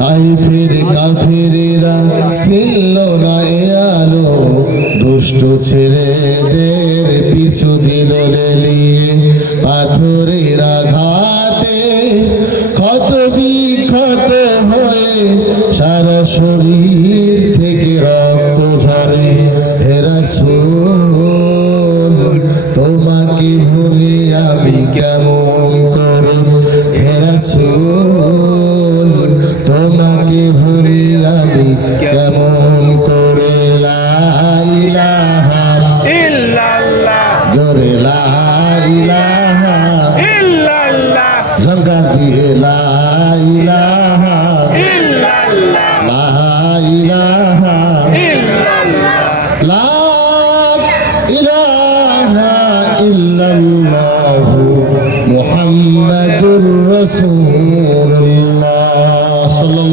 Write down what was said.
তাইফের কাফেরেরা চিনল না এ আলো, দুষ্ট ছেলেদের পিছু দিল লেলিয়ে। পাথরের আঘাতে ক্ষত বিক্ষত হয়ে সারা শরীর থেকে রক্ত ঝরে। হে রাসূল তোমাকে ভুলি আমি কেমন করে, হে রাসূল তোমাকে ভুলি আমি কেমন করে। লা ইলাহা ইল্লাল্লাহ জোরে লা ইলাহা ইল্লাল্লাহ ঝঙ্কার দিয়ে লা ইলাহা ইল্লাল্লাহ লা ইলাহা ইল্লাল্লাহ লা ইলাহা ইল্লাল্লাহু মুহাম্মাদুর রাসূলুল্লাহ।